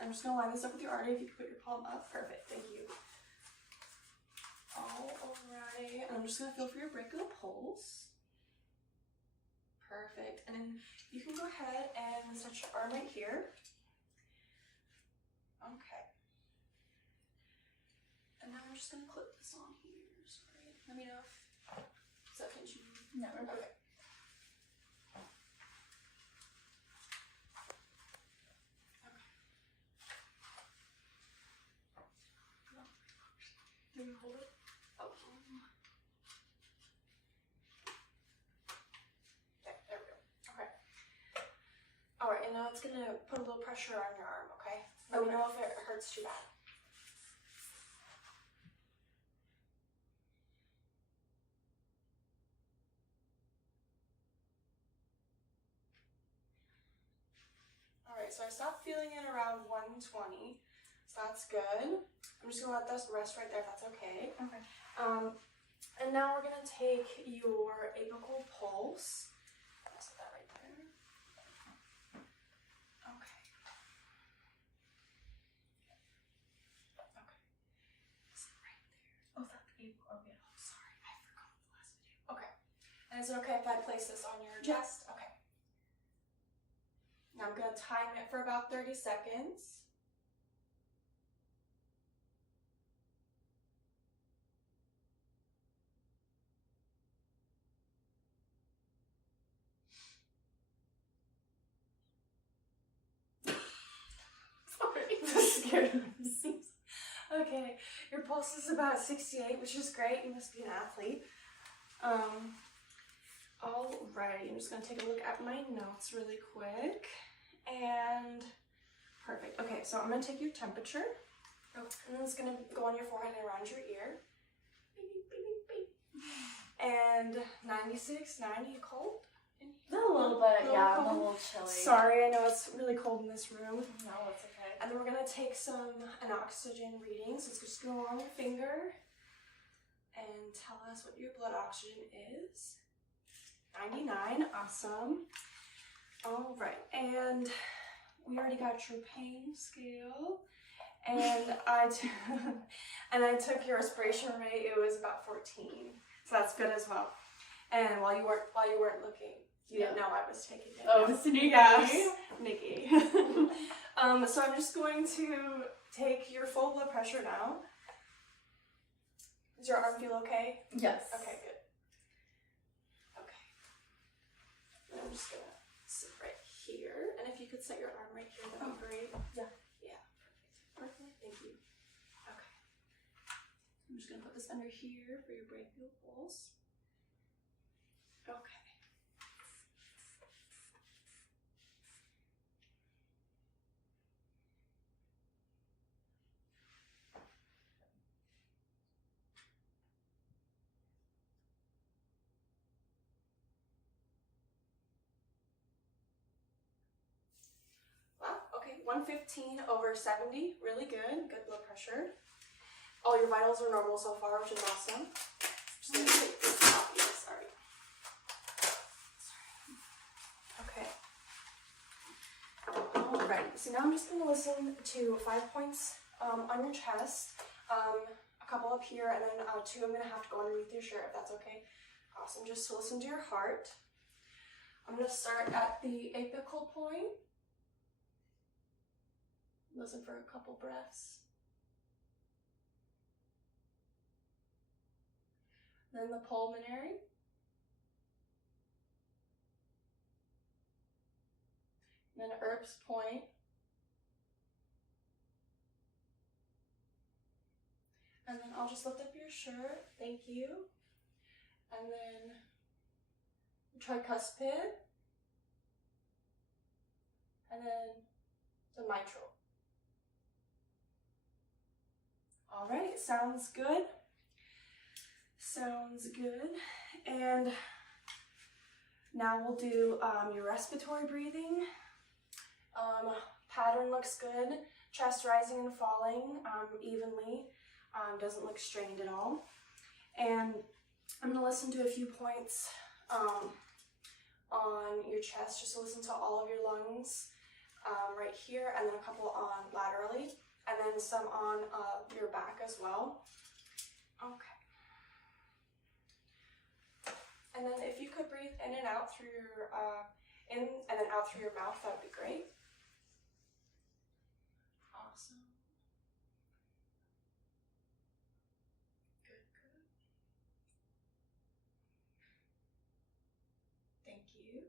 I'm just going to line this up with your artery. If you could put your palm up. Perfect. Thank you. Alright. And I'm just going to feel for your brachial pulse. Perfect. And then you can go ahead and touch your arm right here. Okay. And now I'm just going to clip this on here. Sorry. Let me know if that pinch you. No, we're good. Okay. Can you hold it? Oh. Okay, there we go. Okay. Alright, and now it's going to put a little pressure on your arm, okay? Let me know if it hurts too bad. Alright, so I stopped feeling it around 120. So that's good. I'm just gonna let this rest right there if that's okay. Okay. And now we're gonna take your apical pulse. Set that right there. Okay. Okay. Sit right there. Oh, that's apical. Okay. Oh, sorry, I forgot the last video. Okay. And is it okay if I place this on your chest? Okay. Now I'm gonna time it for about 30 seconds. Okay, your pulse is about 68, which is great. You must be an athlete. Alrighty, I'm just gonna take a look at my notes really quick. And perfect. Okay, so I'm gonna take your temperature. Oh, and then it's gonna go on your forehead and around your ear. Beep, beep, beep, beep. And 96, 90, cold? A little bit, yeah, I'm a little chilly. Sorry, I know it's really cold in this room. No, it's okay. And then we're gonna take an oxygen reading. So it's just go on your finger and tell us what your blood oxygen is. 99, awesome. All right, and we already got your pain scale. And I took your respiration rate. It was about 14, so that's good as well. And while you weren't looking, you didn't know I was taking it. Oh, sneaky. Yes, Nikki. So I'm just going to take your full blood pressure now. Does your arm feel okay? Yes. Okay, good. Okay. And I'm just gonna sit right here, and if you could set your arm right here, that'd be great. Yeah. Yeah. Perfect. Thank you. Okay. I'm just gonna put this under here for your brachial pulse. Okay. Wow, okay, 115/70, really good, good blood pressure. All your vitals are normal so far, which is awesome. Just gonna take this off here, sorry. Okay. Alright, so now I'm just gonna listen to 5 points on your chest, a couple up here, and then 2 I'm gonna have to go underneath your shirt if that's okay. Awesome, just to listen to your heart. I'm gonna start at the apical point. Listen for a couple breaths. Then the pulmonary. Then Erb's point. And then I'll just lift up your shirt. Thank you. And then tricuspid. And then the mitral. All right, sounds good. Sounds good. And now we'll do your respiratory breathing. Pattern looks good. Chest rising and falling evenly. Doesn't look strained at all. And I'm gonna listen to a few points on your chest, just to listen to all of your lungs. right here, and then a couple on laterally, and then some on your back as well. Okay. And then if you could breathe in and out through your, in and then out through your mouth, that would be great. Awesome. Good, good. Thank you.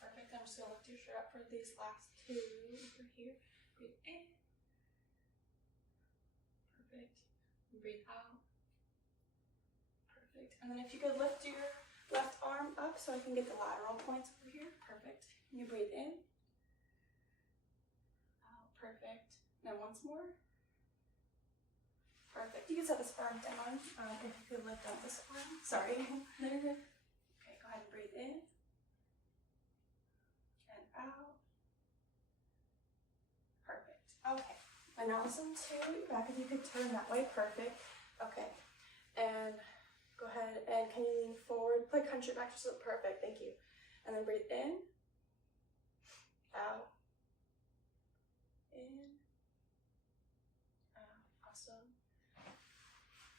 Perfect. I'm just going to lift your shirt up for these last two over here. Breathe in. Perfect. Breathe out. Perfect. And then if you could lift your left arm up so I can get the lateral points over here. Perfect. You breathe in. Out. Perfect. Now once more. Perfect. You can set this arm down if you could lift up this arm. Sorry. Okay, go ahead and breathe in. And out. Perfect. Okay. And now listen to your back. If you could turn that way. Perfect. Okay. And go ahead and can you lean forward? Like hunch your back just so perfect. Thank you. And then breathe in. Out. In. Out. Awesome.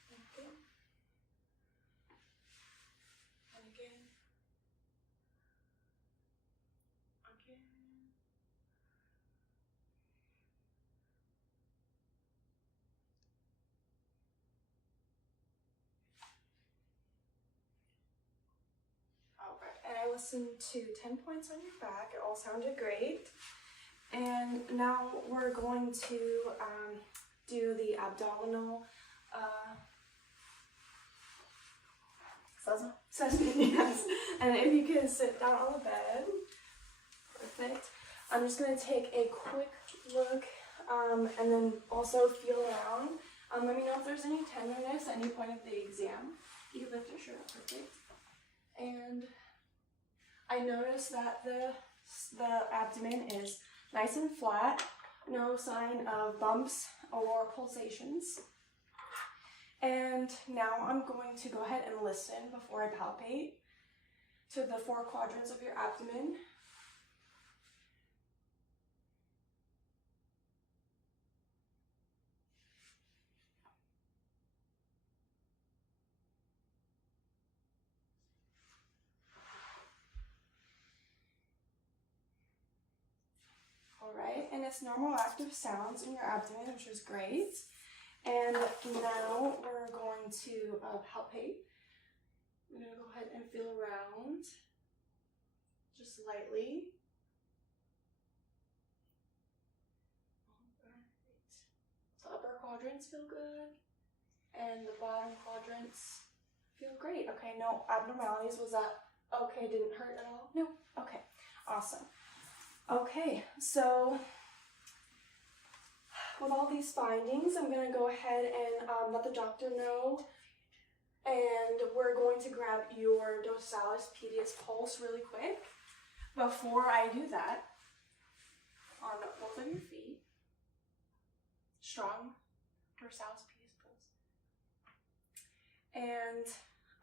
And again. And again. Again. Alright, and I listened to 10 points on your back. It all sounded great. And now we're going to do the abdominal sesame, yes. And if you can sit down on the bed. Perfect. I'm just going to take a quick look and then also feel around. Let me know if there's any tenderness at any point of the exam. You can lift your shirt up. Perfect. And I noticed that the abdomen is nice and flat, no sign of bumps or pulsations. And now I'm going to go ahead and listen before I palpate to the 4 quadrants of your abdomen. Alright, and it's normal active sounds in your abdomen, which is great. And now we're going to palpate. I'm going to go ahead and feel around, just lightly. Alright. The upper quadrants feel good, and the bottom quadrants feel great. Okay, no abnormalities. Was that okay? Didn't hurt at all? No? Okay, awesome. Okay, so with all these findings, I'm going to go ahead and let the doctor know, and we're going to grab your dorsalis pedis pulse really quick. Before I do that, on both of your feet, strong dorsalis pedis pulse. And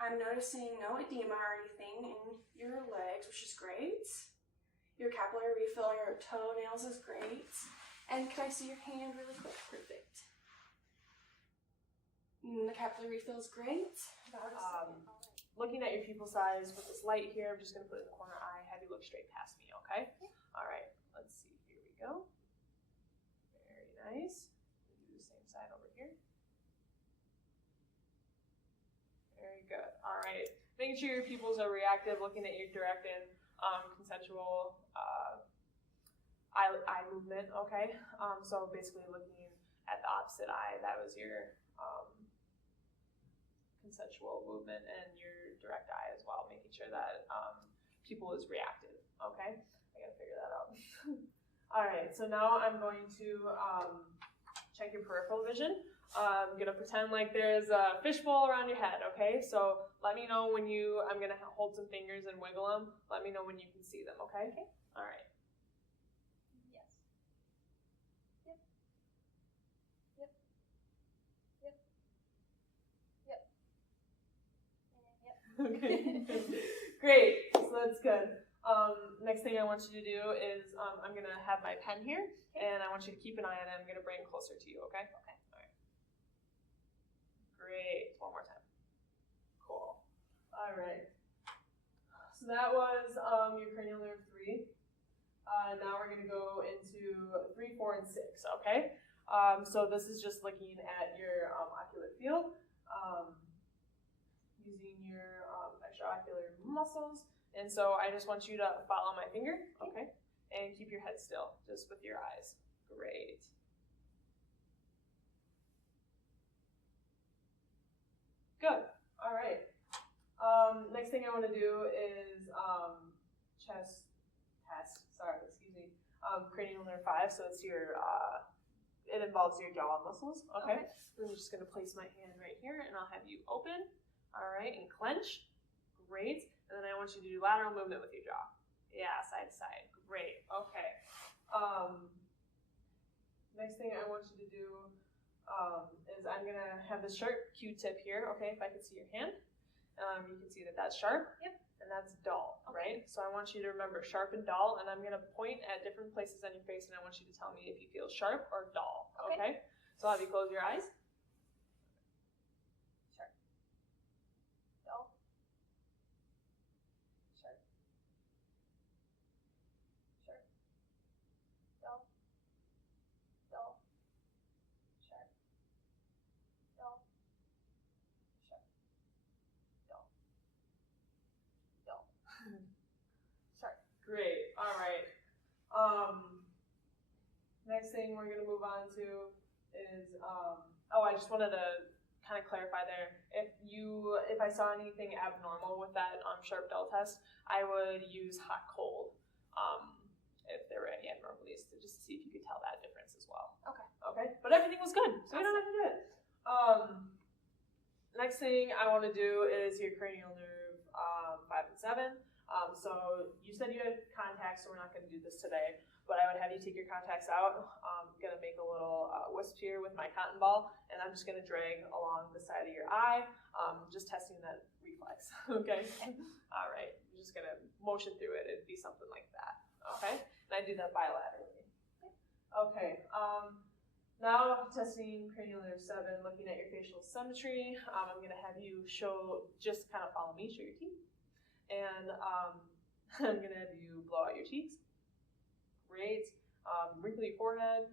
I'm noticing no edema or anything in your legs, which is great. Your capillary refill on your toenails is great. And can I see your hand really quick? Perfect. The capillary refill is great. Looking at your pupil size with this light here, I'm just going to put it in the corner eye. Have you look straight past me, okay? All right, let's see. Here we go. Very nice. We'll do the same side over here. Very good. All right. Making sure your pupils are reactive, looking at your direct and consensual eye movement, okay? So basically looking at the opposite eye, that was your consensual movement, and your direct eye as well, making sure that pupil is reactive, okay? I gotta figure that out. All right, so now I'm going to check your peripheral vision. I'm gonna pretend like there's a fishbowl around your head, okay? So let me know when I'm gonna hold some fingers and wiggle them. Let me know when you can see them, okay? Okay. All right. Yes. Yep. Yep. Okay. Great. So that's good. Next thing I want you to do is I'm gonna have my pen here, and I want you to keep an eye on it. I'm gonna bring it closer to you. Okay. Okay. All right. Great. One more time. Cool. All right. So that was your cranial nerve 3. Now we're going to go into 3, 4, and 6, okay? So this is just looking at your ocular field, using your extraocular muscles. And so I just want you to follow my finger, okay? And keep your head still, just with your eyes. Great. Good. All right. Next thing I want to do is chest test. Sorry, excuse me. Cranial nerve 5. So it's your it involves your jaw muscles. Okay. I'm just gonna place my hand right here, and I'll have you open. All right, and clench. Great. And then I want you to do lateral movement with your jaw. Yeah, side to side. Great. Okay. Next thing I want you to do is I'm gonna have this sharp Q-tip here. Okay, if I can see your hand. You can see that that's sharp. Yep. And that's dull, right? So I want you to remember sharp and dull, and I'm going to point at different places on your face, and I want you to tell me if you feel sharp or dull, okay? So I'll have you close your eyes. Sharp. Dull. Sharp. Sharp. Dull. Dull. Sharp. Dull. Sharp. Dull. Dull. Sharp. Great. All right. Next thing we're going to move on to is, I just wanted to kind of clarify there. If I saw anything abnormal with that sharp dull test, I would use hot cold. If there were any abnormalities, just to see if you could tell that difference as well. Okay. Okay. But everything was good, so you don't have to do it. Next thing I want to do is your cranial nerve 5 and 7. So you said you had contacts, so we're not going to do this today, but I would have you take your contacts out. I'm going to make a little wisp here with my cotton ball, and I'm just going to drag along the side of your eye, just testing that reflex, okay? All right, I'm just going to motion through it. It'd be something like that, okay? And I do that bilaterally. Okay, now testing cranial nerve 7, looking at your facial symmetry. I'm going to have you just kind of follow me, show your teeth. And I'm going to have you blow out your cheeks. Great. Wrinkle your forehead.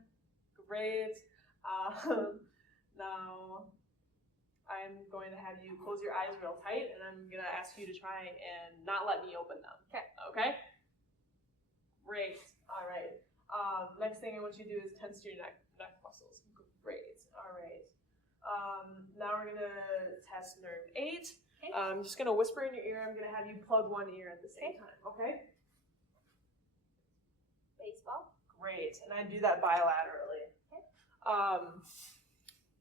Great. Now I'm going to have you close your eyes real tight, and I'm going to ask you to try and not let me open them. Okay. Okay? Great. All right. Next thing I want you to do is tense your neck muscles. Great. All right. Now we're going to test nerve 8. Okay. I'm just going to whisper in your ear. I'm going to have you plug one ear at the same time. Okay? Baseball. Great. And I do that bilaterally. Okay.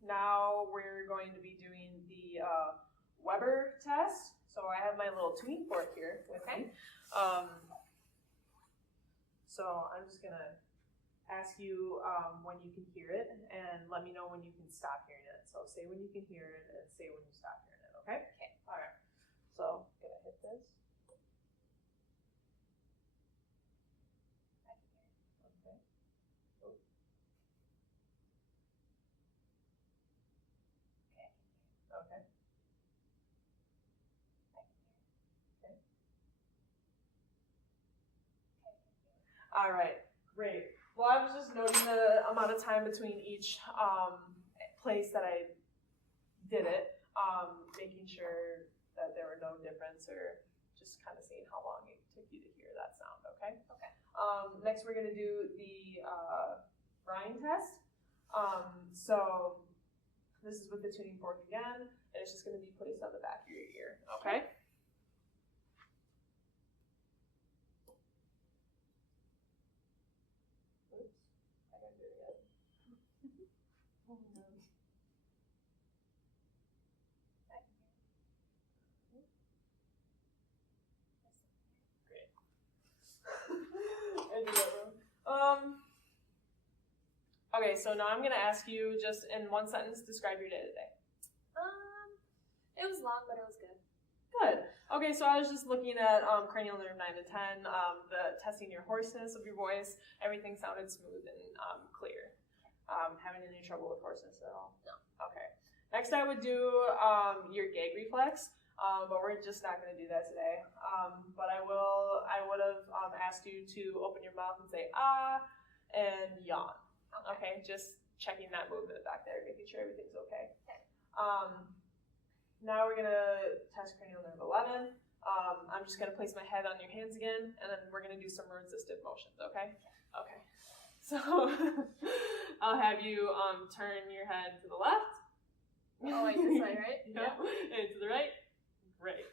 Now we're going to be doing the Weber test. So I have my little tuning fork here with me. So I'm just going to ask you when you can hear it, and let me know when you can stop hearing it. So say when you can hear it, and say when you stop hearing it, okay? Okay. All right. So I'm going to hit this. I can hear it. Okay. Oh. Okay. Okay. I can hear it. Okay. Okay. All right. Great. Well, I was just noting the amount of time between each place that I did it, making sure that there were no difference, or just kind of seeing how long it took you to hear that sound, okay? Okay. Next, we're going to do the Ryan test. So this is with the tuning fork again, and it's just going to be placed on the back of your ear, okay? Oops, I got to do it again. Oh, no. I can hear it. Great. I did that wrong. Okay, so now I'm going to ask you, just in one sentence, describe your day today. It was long, but it was good. Good. Okay, so I was just looking at cranial nerve 9 to 10, the testing your hoarseness of your voice. Everything sounded smooth and clear. Having any trouble with hoarseness at all? No. Okay. Next I would do your gag reflex, but we're just not going to do that today. But I would have asked you to open your mouth and say ah and yawn. Okay, just checking that movement back there, making sure everything's okay. Now we're going to test cranial nerve 11. I'm just going to place my head on your hands again, and then we're going to do some resistive motions, okay? Okay. So I'll have you turn your head to the left. Oh, like this way, right? Yeah. And to the right. Great.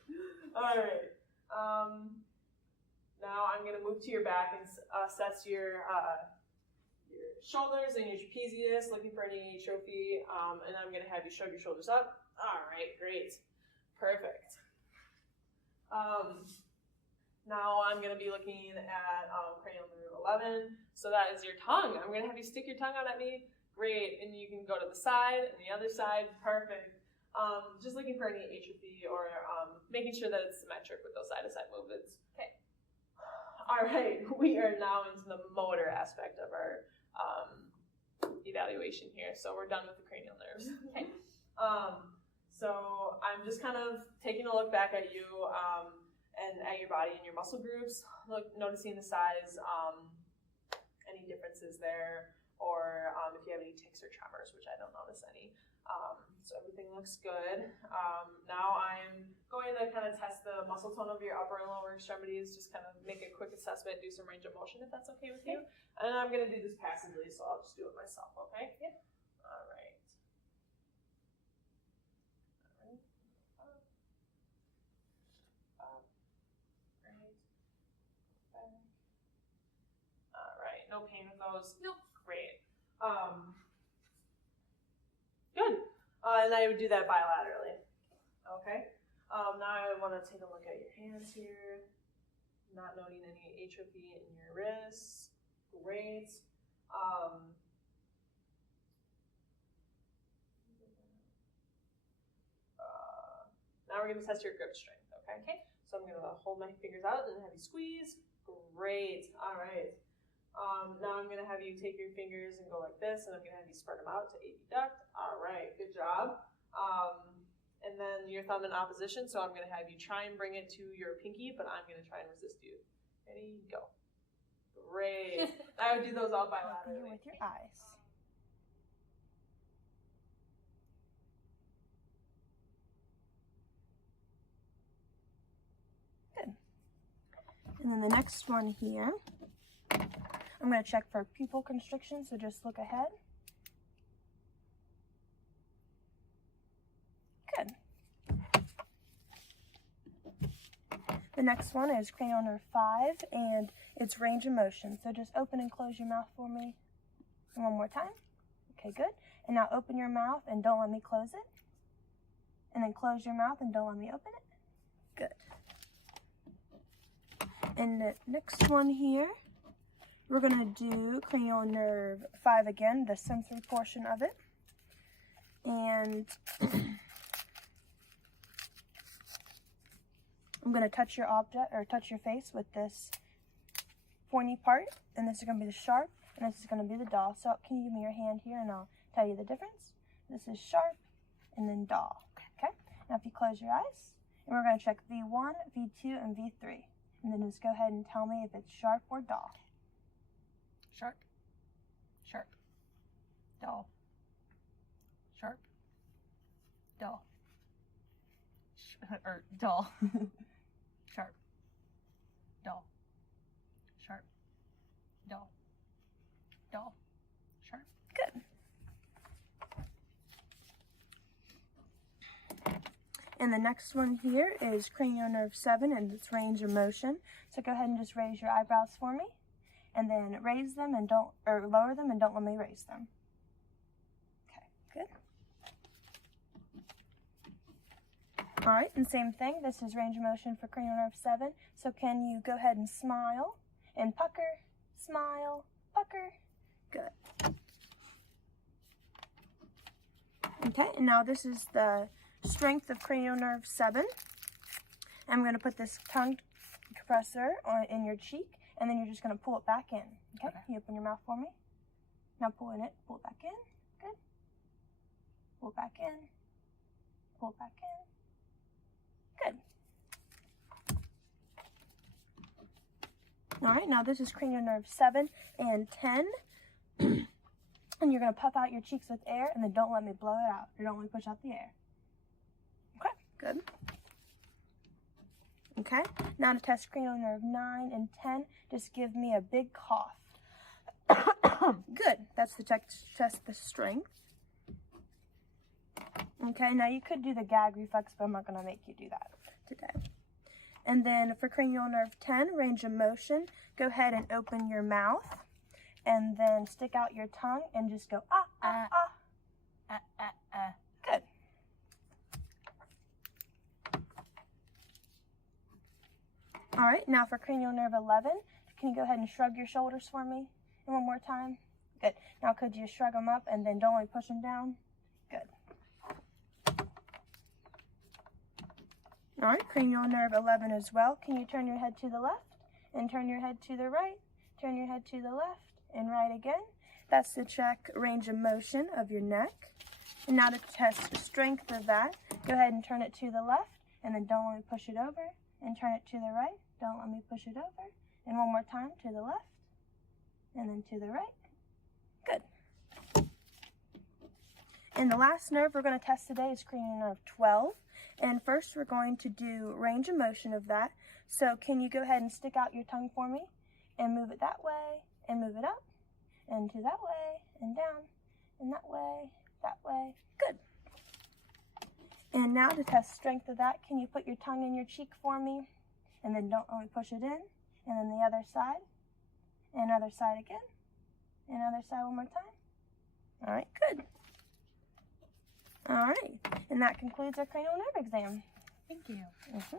All right. Now I'm going to move to your back and assess your shoulders and your trapezius, looking for any atrophy, and I'm going to have you shrug your shoulders up. All right, great. Perfect. Now I'm going to be looking at cranial nerve 11. So that is your tongue. I'm going to have you stick your tongue out at me. Great. And you can go to the side and the other side. Perfect. Just looking for any atrophy or making sure that it's symmetric with those side-to-side movements. Okay. All right. We are now into the motor aspect of our evaluation here. So we're done with the cranial nerves. Okay. So I'm just kind of taking a look back at you and at your body and your muscle groups, noticing the size, any differences there, or if you have any tics or tremors, which I don't notice any. So everything looks good. Now I'm going to kind of test the muscle tone of your upper and lower extremities, just kind of make a quick assessment, do some range of motion if that's okay with you. And I'm going to do this passively, so I'll just do it myself, okay? Yep. All right. All right, no pain with those? Nope. Great. Good. And I would do that bilaterally. Okay. Now I want to take a look at your hands here. Not noting any atrophy in your wrists. Great. Now we're going to test your grip strength, okay? Okay. So I'm going to hold my fingers out and have you squeeze. Great. All right. Now I'm going to have you take your fingers and go like this, and I'm going to have you spread them out to abduct. All right. Good job. And then your thumb in opposition, so I'm going to have you try and bring it to your pinky, but I'm going to try and resist you. Ready? Go. Great. I would do those all bilaterally. With your eyes. Good. And then the next one here, I'm going to check for pupil constriction, so just look ahead. Good. The next one is cranial nerve 5, and it's range of motion. So just open and close your mouth for me one more time. Okay, good. And now open your mouth and don't let me close it. And then close your mouth and don't let me open it. Good. And the next one here, we're going to do cranial nerve 5 again, the sensory portion of it. And I'm going to touch your object, or touch your face with this pointy part, and this is going to be the sharp, and this is going to be the dull. So can you give me your hand here, and I'll tell you the difference. This is sharp, and then dull. Okay? Now if you close your eyes, and we're going to check V1, V2, and V3. And then just go ahead and tell me if it's sharp or dull. Sharp. Sharp. Dull. Sharp. Dull. Or dull. Sharp. Dull. Sharp. Dull. Dull. Sharp. Good. And the next one here is cranial nerve 7, and it's range of motion. So go ahead and just raise your eyebrows for me, and then raise them and don't, or lower them and don't let me raise them. Okay, good. All right, and same thing. This is range of motion for cranial nerve 7. So can you go ahead and smile and pucker, smile, pucker. Good. Okay, and now this is the strength of cranial nerve 7. I'm going to put this tongue compressor in your cheek, and then you're just going to pull it back in. Okay? You open your mouth for me. Now pull in it. Pull it back in. Good. Pull it back in. Pull it back in. Good. All right, now this is cranial nerve 7 and 10. And you're going to puff out your cheeks with air, and then don't let me blow it out. Or don't let me push out the air. Okay, good. Okay, now to test cranial nerve 9 and 10, just give me a big cough. Good, that's to test the strength. Okay, now you could do the gag reflex, but I'm not going to make you do that today. And then for cranial nerve 10, range of motion, go ahead and open your mouth. And then stick out your tongue and just go, ah, ah, ah. Good. All right, now for cranial nerve 11, can you go ahead and shrug your shoulders for me? And one more time. Good. Now could you shrug them up and then don't only push them down? Good. All right, cranial nerve 11 as well. Can you turn your head to the left and turn your head to the right? Turn your head to the left and right again. That's to check range of motion of your neck. And now to test strength of that, go ahead and turn it to the left, and then don't let me push it over, and turn it to the right, don't let me push it over, and one more time to the left, and then to the right. Good. And the last nerve we're going to test today is cranial nerve 12. And first we're going to do range of motion of that. So can you go ahead and stick out your tongue for me, and move it that way, and move it up, and to that way, and down, and that way, that way. Good. And now to test strength of that, can you put your tongue in your cheek for me, and then don't only push it in, and then the other side, and other side again, and other side one more time. All right, good. All right, and that concludes our cranial nerve exam. Thank you. Mm-hmm.